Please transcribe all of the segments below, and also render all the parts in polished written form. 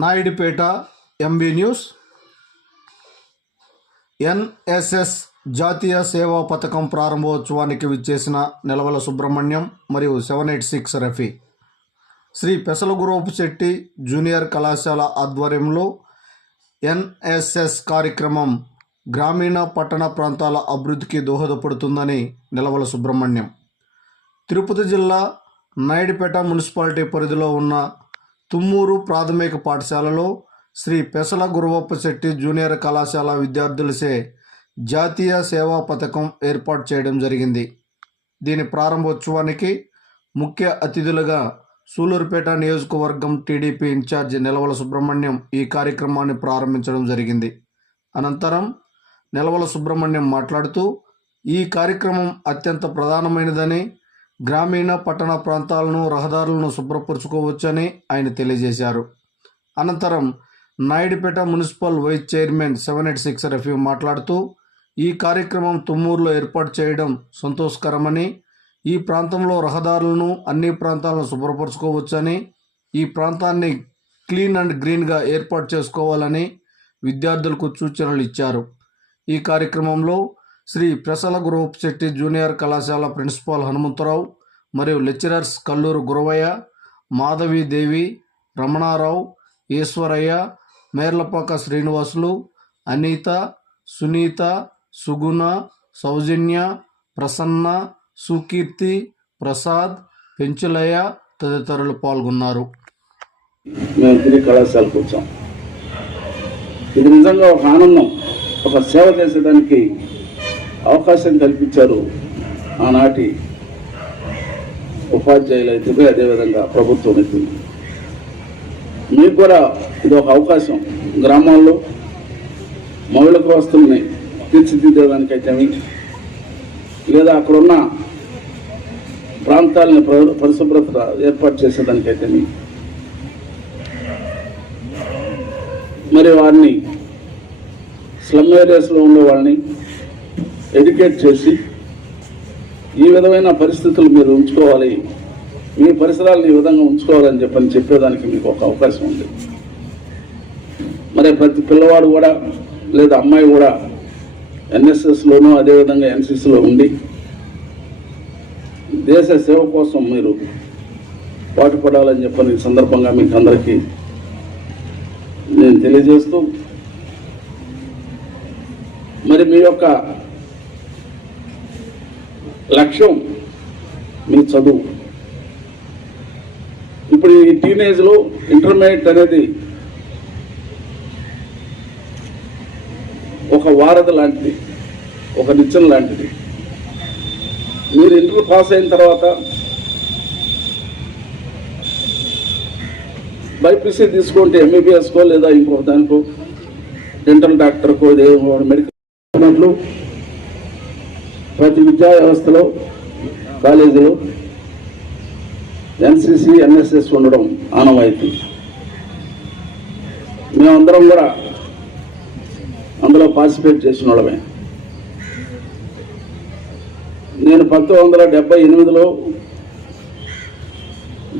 Naidupeta MB news. NSS జాతీయ సేవా పథకం ప్రారంభోత్సవానికి విచ్చేసిన నిలవల సుబ్రహ్మణ్యం మరియు 786 రఫీ. శ్రీ పెసలగురవపు శెట్టి జూనియర్ కళాశాల ఆధ్వర్యంలో ఎన్ఎస్ఎస్ కార్యక్రమం గ్రామీణ పట్టణ ప్రాంతాల అభివృద్ధికి దోహదపడుతుందని నిలవల సుబ్రహ్మణ్యం. తిరుపతి జిల్లా నాయుడుపేట మున్సిపాలిటీ పరిధిలో ఉన్న తుమ్మూరు ప్రాథమిక పాఠశాలలో శ్రీ పెసలగురవపు శెట్టి జూనియర్ కళాశాల విద్యార్థులచే జాతీయ సేవా పథకం ఏర్పాటు చేయడం జరిగింది. దీని ప్రారంభోత్సవానికి ముఖ్య అతిథులుగా సూలూరుపేట నియోజకవర్గం టీడీపీ ఇన్ఛార్జ్ నిలవల సుబ్రహ్మణ్యం ఈ కార్యక్రమాన్ని ప్రారంభించడం జరిగింది. అనంతరం నిలవల సుబ్రహ్మణ్యం మాట్లాడుతూ ఈ కార్యక్రమం అత్యంత ప్రధానమైనదని, గ్రామీణ పట్టణ ప్రాంతాలను రహదారులను శుభ్రపరచుకోవచ్చని ఆయన తెలియజేశారు. అనంతరం Naidupeta municipal vice chairman 786 Rafi మాట్లాడుతూ ఈ కార్యక్రమం తుమ్మూరులో ఏర్పాటు చేయడం సంతోషకరమని, ఈ ప్రాంతంలో రహదారులను అన్ని ప్రాంతాలను శుభ్రపరచుకోవచ్చని, ఈ ప్రాంతాన్ని క్లీన్ అండ్ గ్రీన్గా ఏర్పాటు చేసుకోవాలని విద్యార్థులకు సూచనలు ఇచ్చారు. ఈ కార్యక్రమంలో శ్రీ పెసలగురవపు శెట్టి జూనియర్ కళాశాల ప్రిన్సిపాల్ హనుమంతరావు మరియు లెక్చరర్స్ కల్లూరు గురవయ్య, మాధవీదేవి, రమణారావు, ఈశ్వరయ్య, మేర్లపాక శ్రీనివాసులు, అనిత, సునీత, సుగుణ, సౌజన్య, ప్రసన్న, సుకీర్తి, ప్రసాద్, పెంచులయ్య తదితరులు పాల్గొన్నారు. మేము కళాశాలకు వచ్చాం. ఇది నిజంగా ఒక ఆనందం. ఒక సేవ చేసేదానికి అవకాశం కల్పించారు ఆనాటి ఉపాధ్యాయులు అయితే, అదేవిధంగా ప్రభుత్వం అయితే. మీకు కూడా ఇది ఒక అవకాశం. గ్రామాల్లో మౌలిక వస్తువుల్ని తీర్చిదిద్దేదానికైతేమి, లేదా అక్కడున్న ప్రాంతాలని పరిశుభ్రత ఏర్పాటు చేసేదానికైతేమి, మరి వారిని స్లమ్ ఏరియాస్లో ఉండే వాళ్ళని ఎడ్యుకేట్ చేసి ఈ విధమైన పరిస్థితులు మీరు ఉంచుకోవాలి, మీ పరిసరాలను ఈ విధంగా ఉంచుకోవాలని చెప్పేదానికి మీకు ఒక అవకాశం ఉంది. మరి ప్రతి పిల్లవాడు కూడా లేదా అమ్మాయి కూడా ఎన్ఎస్ఎస్లోనూ అదేవిధంగా ఎన్సిసిలో ఉండి దేశ సేవ కోసం మీరు పాటుపడాలని సందర్భంగా మీకు అందరికీ నేను తెలియజేస్తూ, మరి మీ యొక్క లక్ష్యం మీ చదువు. ఇప్పుడు ఈ టీనేజ్లో ఇంటర్మీడియట్ అనేది ఒక వారధి లాంటిది, ఒక నిచ్చెన లాంటిది. మీరు ఇంటర్ పాస్ అయిన తర్వాత బైపీసీ తీసుకుంటే ఎంబీబీఎస్కో లేదా ఇంకొక దానికో డెంటల్ డాక్టర్కో మెడికల్ ప్రతి విద్యా వ్యవస్థలో కాలేజీలో ఎన్సిసి ఎన్ఎస్ఎస్ ఉండడం ఆనవాయితీ. మేమందరం కూడా అందులో పార్టిసిపేట్ చేసిన వాళ్ళమే. నేను 1978లో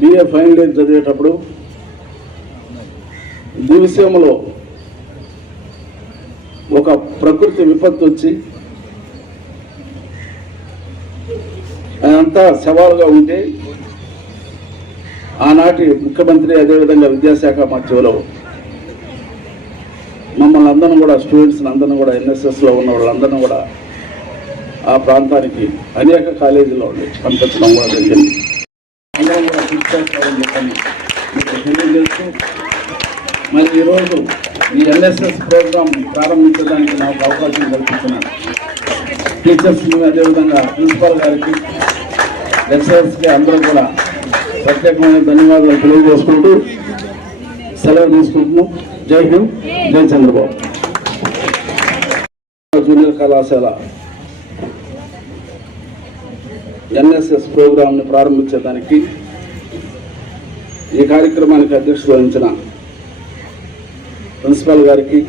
బిఏ ఫైనల్ ఇయర్ చదివేటప్పుడు దివిసీమలో ఒక ప్రకృతి విపత్తు వచ్చి అదంతా సవాలుగా ఉంటే ఆనాటి ముఖ్యమంత్రి అదేవిధంగా విద్యాశాఖ మధ్యలో మమ్మల్ని అందరం కూడా స్టూడెంట్స్ని అందరిని కూడా ఎన్ఎస్ఎస్లో ఉన్న వాళ్ళందరినీ కూడా ఆ ప్రాంతానికి అనేక కాలేజీలో పంపించడం కూడా జరిగింది. అందరం కూడా తీసుకెళ్తారని తెలియజేస్తూ, మరి ఈరోజు ఈ ఎన్ఎస్ఎస్ ప్రోగ్రాం ప్రారంభించడానికి నాకు అవకాశం కల్పించిన టీచర్స్ని అదేవిధంగా ప్రిన్సిపాల్ గారికి, లెక్చరర్స్కి అందరూ కూడా ప్రత్యేకమైన ధన్యవాదాలు తెలియజేసుకుంటూ సెలవు తీసుకుంటున్నాం. జై హింద్, జై చంద్రబాబు. జూనియర్ కళాశాల ఎన్ఎస్ఎస్ ప్రోగ్రాంని ప్రారంభించడానికి ఈ కార్యక్రమానికి అధ్యక్షత వహించిన ప్రిన్సిపాల్ గారికి,